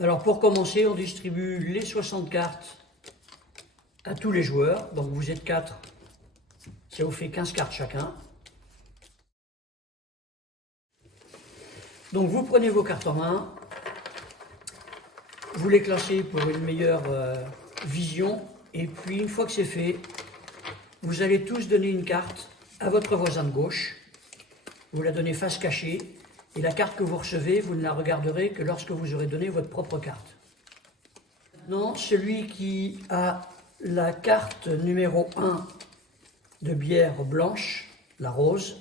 Alors pour commencer, on distribue les 60 cartes à tous les joueurs. Donc vous êtes 4, ça vous fait 15 cartes chacun. Donc vous prenez vos cartes en main, vous les classez pour une meilleure vision, et puis une fois que c'est fait, vous allez tous donner une carte à votre voisin de gauche. Vous la donnez face cachée, et la carte que vous recevez, vous ne la regarderez que lorsque vous aurez donné votre propre carte. Maintenant, celui qui a la carte numéro 1 de bière blanche, la rose,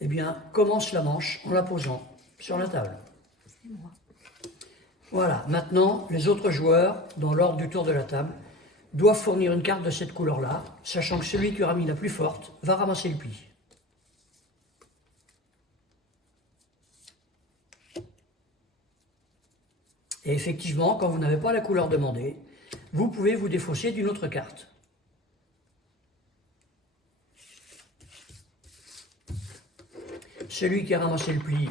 eh bien, commence la manche en la posant sur la table. Voilà, maintenant, les autres joueurs, dans l'ordre du tour de la table, doivent fournir une carte de cette couleur-là, sachant que celui qui aura mis la plus forte va ramasser le pli. Et effectivement, quand vous n'avez pas la couleur demandée, vous pouvez vous défausser d'une autre carte. Celui qui a ramassé le pli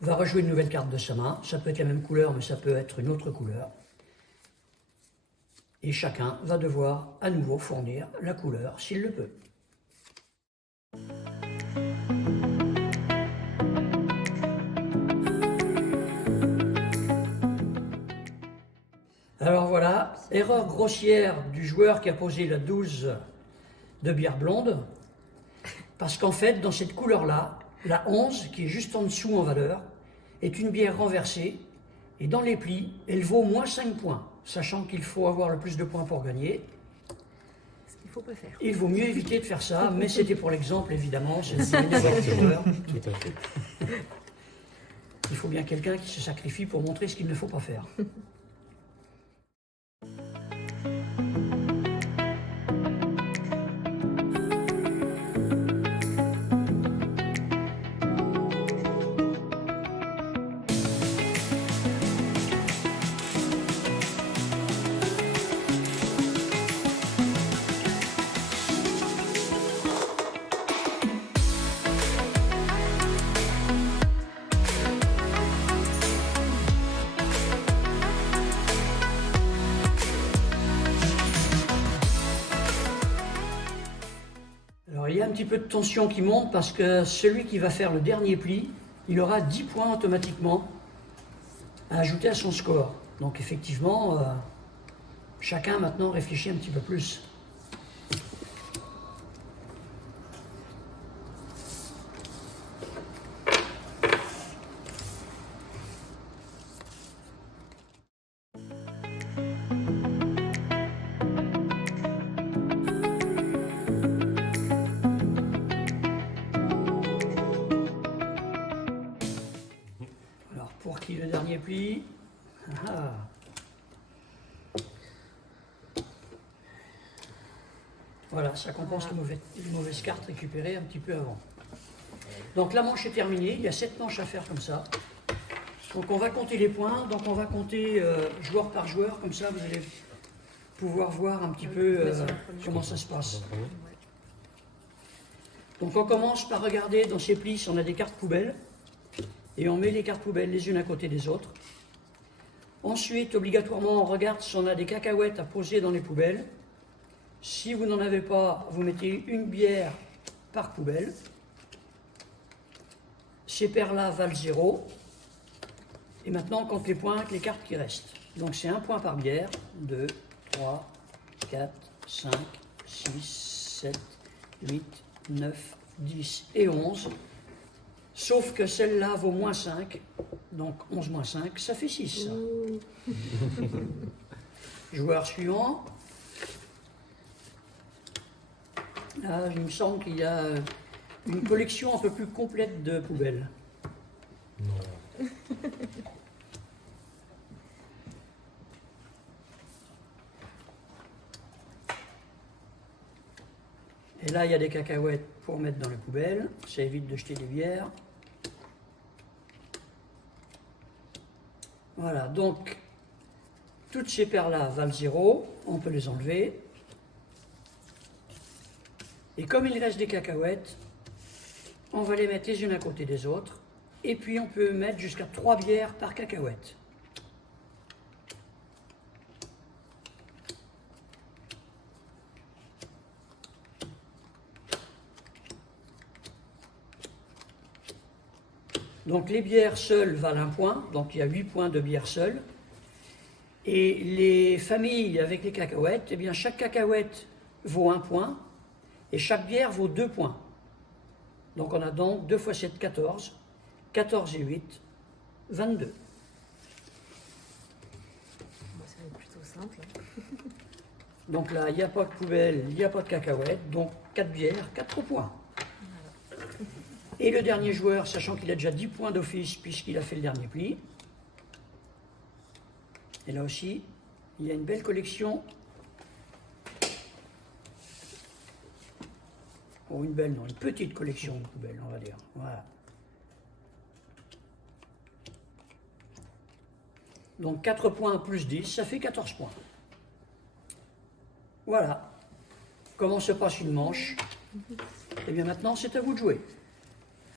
va rejouer une nouvelle carte de sa main. Ça peut être la même couleur, mais ça peut être une autre couleur. Et chacun va devoir à nouveau fournir la couleur s'il le peut. Alors voilà, erreur grossière du joueur qui a posé la 12 de bière blonde, parce qu'en fait, dans cette couleur-là, la 11, qui est juste en dessous en valeur, est une bière renversée, et dans les plis, elle vaut moins 5 points, sachant qu'il faut avoir le plus de points pour gagner. Ce qu'il ne faut pas faire. Il vaut mieux éviter de faire ça, mais c'était pour l'exemple, évidemment, c'est une erreur de joueur. Tout à fait. Il faut bien quelqu'un qui se sacrifie pour montrer ce qu'il ne faut pas faire. Alors il y a un petit peu de tension qui monte parce que celui qui va faire le dernier pli, il aura 10 points automatiquement à ajouter à son score. Donc effectivement, chacun maintenant réfléchit un petit peu plus. Alors pour qui le dernier pli? Ah. Voilà, ça compense les mauvaises cartes récupérées un petit peu avant. Donc la manche est terminée, il y a 7 manches à faire comme ça. Donc on va compter les points, donc on va compter joueur par joueur, comme ça vous allez pouvoir voir un petit peu comment ça se passe. Donc on commence par regarder dans ces plis si on a des cartes poubelles, et on met les cartes poubelles les unes à côté des autres. Ensuite, obligatoirement, on regarde si on a des cacahuètes à poser dans les poubelles. Si vous n'en avez pas, vous mettez une bière par poubelle. Ces paires-là valent 0. Et maintenant, on compte les points avec les cartes qui restent. Donc c'est 1 point par bière. 2, 3, 4, 5, 6, 7, 8, 9, 10 et 11. Sauf que celle-là vaut moins 5. Donc 11 moins 5, ça fait 6. Joueur suivant. Là, il me semble qu'il y a une collection un peu plus complète de poubelles. Non. Et là, il y a des cacahuètes pour mettre dans les poubelles. Ça évite de jeter des bières. Voilà, donc toutes ces paires-là valent 0. On peut les enlever. Et comme il reste des cacahuètes, on va les mettre les unes à côté des autres. Et puis on peut mettre jusqu'à 3 bières par cacahuète. Donc les bières seules valent 1 point, donc il y a 8 points de bière seule. Et les familles avec les cacahuètes, eh bien chaque cacahuète vaut 1 point et chaque bière vaut 2 points. Donc on a donc 2 x 7, 14, 14 et 8, 22. Bon, ça va être plutôt simple. Donc là, il n'y a pas de poubelle, il n'y a pas de cacahuètes, donc 4 bières, 4 points. Et le dernier joueur, sachant qu'il a déjà 10 points d'office puisqu'il a fait le dernier pli. Et là aussi, il y a une belle collection. Oh, une belle, non, une petite collection de poubelles, on va dire. Voilà. Donc 4 points plus 10, ça fait 14 points. Voilà comment se passe une manche. Et bien maintenant, c'est à vous de jouer.